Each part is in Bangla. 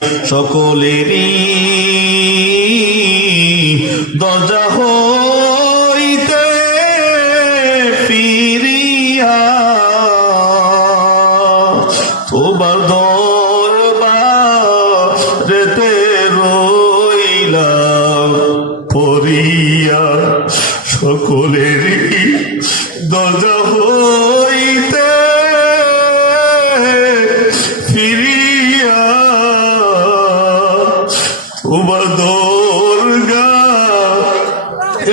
সকলেরই দরজা হইতে ফিরিয়া তোমার দরবারেতে রইলাম পড়িয়া। সকলেরই দরজা হইতে ফিরিয়া তোমার দরগা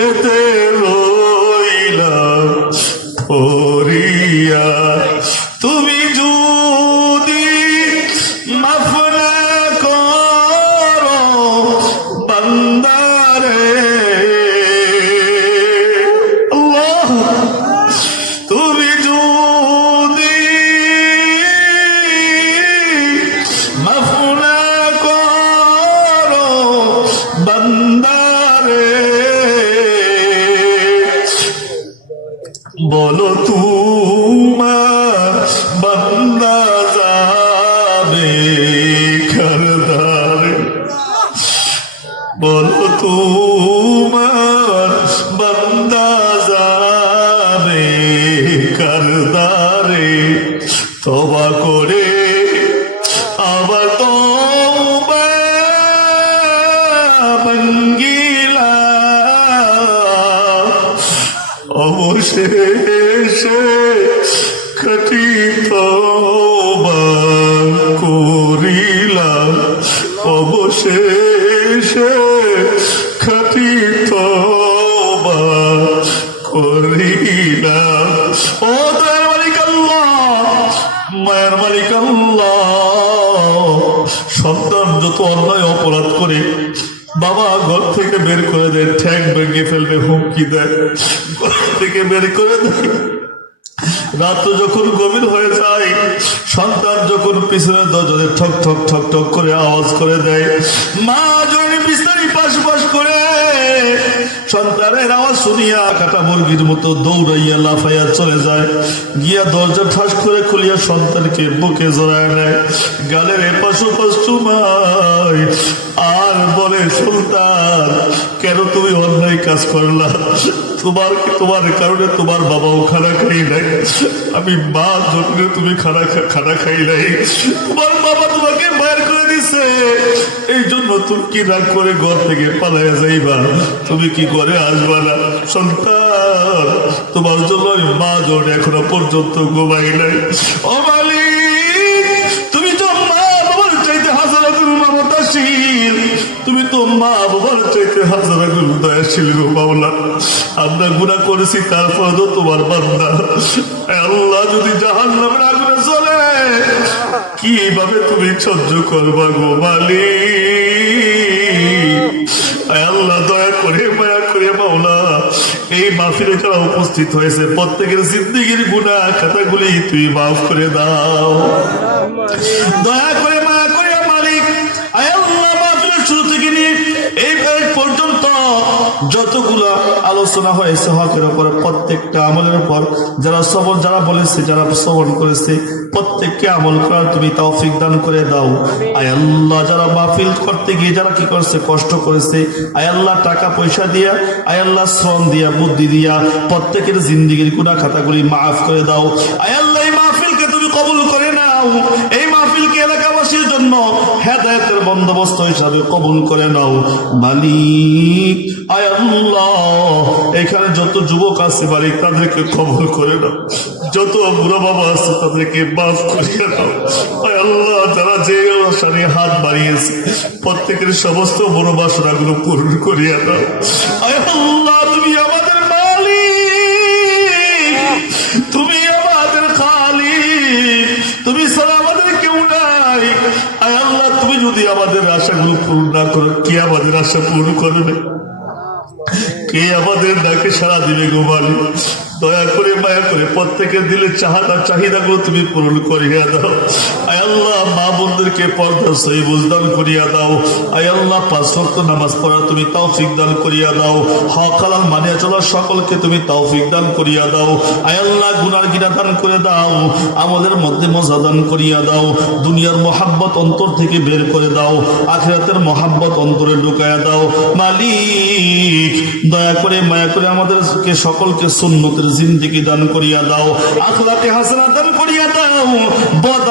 এতে রইলাম পড়িয়া। তুমি যদি মাফ না করো বান্দারে, আল্লাহ তুমি যদি মাফ না করো বান্দারে, বলো তোমার বান্দা যাবে কারদারে, বলো তোমার বান্দা যাবে কারদারে। তওবা করে আবার তওবা ভাঙ্গিলা, অবশেষে খাঁটি তওবা করিলাম, অবশেষে খাঁটি তওবা করিলাম। ও দয়ার মালিক আল্লাহ, মায়ের মালিক আল্লাহ, সন্তান যত অন্যায় অপরাধ করে বাবা ঘর থেকে বের করে দেয়, ঠ্যাং ভেঙে ফেলবে হুমকি দেয়, ঘর থেকে বের করে দেয়। রাত যখন গভীর হয়ে যায়, সন্তান যখন পিছনে দরজায় ঠক ঠক ঠক ঠক করে আওয়াজ করে দেয়, মা জনি বিস্তারি পাশ পাশ করে সন্তানের আওয়াজ শুনিয়া কাটা মুরগির মতো দৌড়াইয়া লাফাইয়া চলে যায়, গিয়া দরজা ঠাস করে খুলিয়া সন্তানকে বুকে জড়ায় নেয়, গালের এপাশ ওপাশ চুমায় আর বলে, সুলতান কেন তুমি অন্যায় কাজ করলা? তোমার কারণে তোমার বাবাও খানা খাই নাই, আমি মা জন্য তুমি খানা খাই নাই, তোমার বাবা তোমাকে বাইর করে দিছে, এই জন্য তুমি কি রাগ করে ঘর থেকে পালাইয়া যাইবা? তুমি কি করে আসবা না? সন্তান তোমার জন্য আমি মা জন এখনো পর্যন্ত ঘুমাই নাই। ও মালিক, তুমি তো মা বাবার চাইতে হাজারা গুণ মমতাশীল, তুমি তো মা বাবার চাইতে হাজারা গুণ দয়াশীল গো মাওলা। আমরা গুনাহ করেছি, তারপর তো তোমার বান্দা। আল্লাহ যদি জাহান্নামের আগুনে জ্বলে কিভাবে তুমি সহ্য করবা গো মালিক? আল্লাহ দয়া করে মায়া করে মাওলা, এই মাহফিলে যারা উপস্থিত হয়েছে প্রত্যেকের জিন্দেগির গুনাহ খাতাগুলি তুই মাফ করে দাও, দয়া করে মায়া করে মালিক। আল্লাহ মাহফিলের শুরু থেকে নিয়ে এই পর্যন্ত যতগুলা আলোচনা হয়েছে হকের উপর, প্রত্যেকটা আমলের উপর যারা বলেছে, যারা শ্রবণ করেছে, প্রত্যেককে আমল করার তুমি তৌফিক দান করে দাও। আয় আল্লাহ, যারা মাহফিল করতে গিয়ে যারা কি করছে, কষ্ট করেছে, আয় আল্লাহ টাকা পয়সা দিয়া, আয় আল্লাহ শ্রম দিয়া, বুদ্ধি দিয়া, প্রত্যেকের জিন্দেগির গুনাহ খাতাগুলি মাফ করে দাও। আয় আল্লাহ, এই মাহফিলকে তুমি কবুল করে নাও, এই মাহফিলকে এলাকাবাসীর জন্য হেদায়েতের বন্দোবস্ত হিসাবে কবুল করে নাও মালিক। আয় আল্লাহ, এখানে যত যুবক আছে মালিক তাদেরকে কবুল করে নাও, যত বুড়া বাবা আছে তাদেরকে মাফ করিয়ে দাও। আয় আল্লাহ, যারা যে আশারে হাত বাড়িয়েছে প্রত্যেকের সমস্ত বড় বাসনাগুলো পূরণ করিয়া দাও। আয় আল্লাহ, তুমি আমাদের মালিক, তুমি আমাদের খালিক, তুমি ছাড়া আমাদের কেউ নাই। আয় আল্লাহ, তুমি যদি আমাদের আশাগুলো পূরণ না করো, কে আমাদের আশা পূরণ করবে? কে আমাদের ডাকে সাড়া দিবে গো মালিক? দয়া করে মায়া করে প্রত্যেকের দিলে চাহিদাগুলো তুমি পূরণ করিয়া দাও। আয় আল্লাহ মা বোনদেরকে পর্দা সহি বুঝদান করিয়া দাও। আয় আল্লাহ 5 ওয়াক্ত নামাজ পড়া তুমি তৌফিক দান করিয়া দাও। হক হালাল মানিয়া চলার সকলকে তুমি তৌফিক দান করিয়া দাও। আয় আল্লাহ গুনার গিনা দান করে দাও, আমাদের মধ্যে মজা দান করিয়া দাও। দুনিয়ার মহাব্বত অন্তর থেকে বের করে দাও, আখিরাতের মহাব্বত অন্তরে ঢুকায়া দাও। মালিক দয়া করে মায়া করে আমাদেরকে সকলকে সুন্নতের জিন্দেগি দান করিয়া দাও, আখলাকে হাসানা দান করিয়া দাও, বদ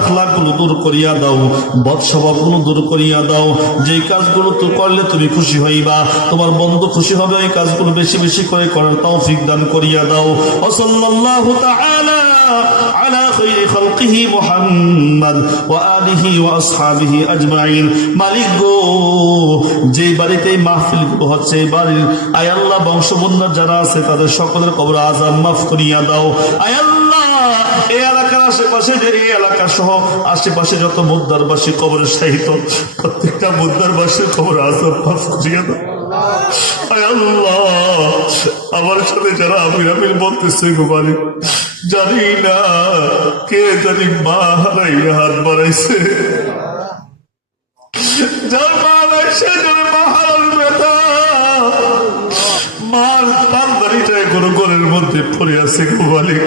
আখলাকগুলো দূর করিয়া দাও, বদ স্বভাবগুলো দূর করিয়া দাও। যেই কাজগুলো তো করলে তুমি খুশি হইবা, তোমার বন্ধু খুশি হবে, এই কাজগুলো বেশি বেশি করে করার তৌফিক দান করিয়া দাও। ও সাল্লাল্লাহু তাআলা আলা খায়রি খালকিহি মুহাম্মদ ওয়া আলিহি ওয়া আসহাবিহি আজমাইন। মালিক গো, যে বাড়িতে মাহফিল হচ্ছে বাড়ির আয় আল্লাহ বংশবন্ধুরা যারা আছে তাদের সকলের কবর আযাব মাফ করিয়া দাও। আয় আল্লাহ এই এলাকার আশেপাশে যে এই এলাকা সহ আশেপাশে যত মুদ্দারবাসী কবরে শাহিত প্রত্যেকটা মুদ্দারবাসীর কবর আযাব মাফ করিয়া দাও। আয় আল্লাহ আমার সাথে যারা আমির আমির বলতেছে গো মালিক, জানি না কে জানি মা হারাইয়া হাত বাড়াইছে, যার মা হারাইছে যার মা হারার ব্যথা, মার পান্দারিটা এখনো ঘরের মধ্যে পড়ে আছে গো মালিক,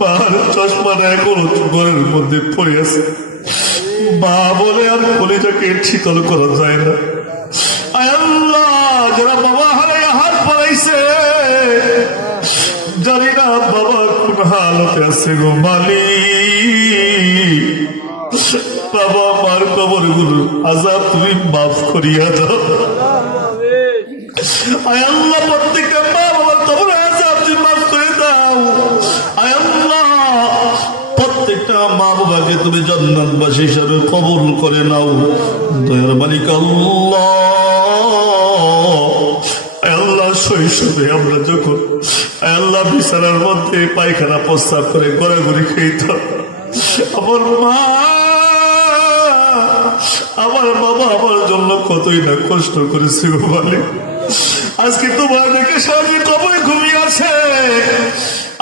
মার চশমাটা এখনো ঘরের মধ্যে পড়ে আছে। মা বলে আর কলিজাকে শীতল করা যায় না। আয় আল্লাহ যারা বাবা হারাইয়া হাত বাড়াইছে, জানি না বাবা কোন হালতে আছে গো মালিক, বাবা মার কবর গুলো আযাব তুমি মাফ করিয়া দাও। আয় আল্লাহ প্রত্যেকটা মা বাবার কবর আযাব তুমি মাফ করে দাও। আয় আল্লাহ প্রত্যেকটা মা বাবাকে তুমি জান্নাতবাসী হিসাবে কবুল করে নাও। দয়ার মালিক আল্লাহ, আল্লাহ শৈশবে আমরা যখন আল্লাহ বিছানার মধ্যে পায়খানা প্রস্তাব করে গড়াগড়ি খাইতাম, আমার মা আমার বাবা আমার জন্য কতই না কষ্ট করেছে গো মালিক। আজকে তোমার দেখে সারাদিন কবরে ঘুমিয়ে আছে।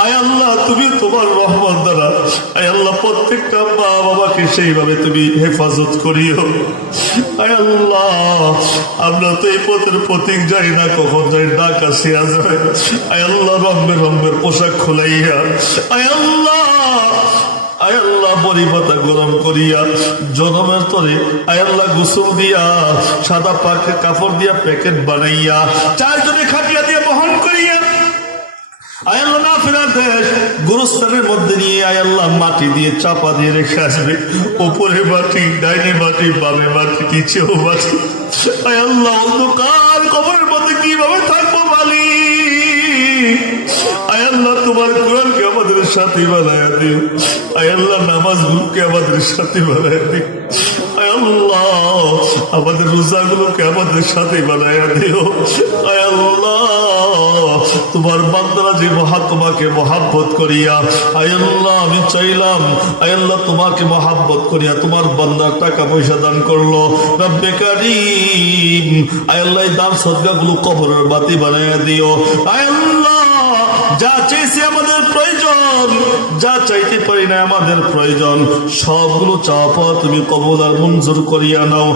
আয় আল্লাহ তুমি তোমার রহমত দ্বারা আয় আল্লাহ প্রত্যেকটা মা বাবাকে সেইভাবে তুমি হেফাজত করিও। আয় আল্লাহ আমরা তো এই পথের প্রতীক যাই না, কখন যাই ডাক আসিয়া যায়। আয় আল্লাহ রম্বের রম্বের পোশাক খোলাইয়া আয় আল্লাহ আয় আল্লাহ পরিপাতা গরম করিয়া জনমের তরে আয় আল্লাহ গোসল দিয়া সাদা পাকে কাপড় দিয়া প্যাকেট বানাইয়া চারজনে খাটিয়া দিয়ে বহন করিয়া আয় আল্লাহ না ফেরার দেশ গুরুস্থানের মধ্যে নিয়ে আয় আল্লাহ মাটি দিয়ে চাপা দিয়ে রেখে আসবে। ওপরে মাটি, ডাইনে মাটি, বামে মাটি, নিচেও মাটি। আয় আল্লাহ অন্ধকার কবরের মধ্যে কিভাবে থাকবো মালিক? আয় আল্লাহ তোমার কোরআনকে আমাদের সাথে বানায়া দিও। আয় আল্লাহ নামাজগুলোকে আমাদের সাথে বানায়া দিও। আয় আল্লাহ আমাদের রোজাগুলোকে আমাদের সাথে বানায়া দিও। আয় আল্লাহ তোমার বান্দারা যে তোমাকে মহাব্বত করিয়া আয় আল্লাহ আমি চাইলাম আয় আল্লাহ তোমাকে মহাব্বত করিয়া তোমার বান্দার টাকা পয়সা দান করলো রব্বে কারীম। আয় আল্লাহ দান সদকাগুলো কবরের বাতি বানায়া দিও। আয় আল্লাহ যা চাইছে আমাদের প্রয়োজন, যা চাইতে পারি না আমাদের প্রয়োজন, সবগুলো চাওয়া পাওয়া তুমি কবুল আর মঞ্জুর করিয়া নাও।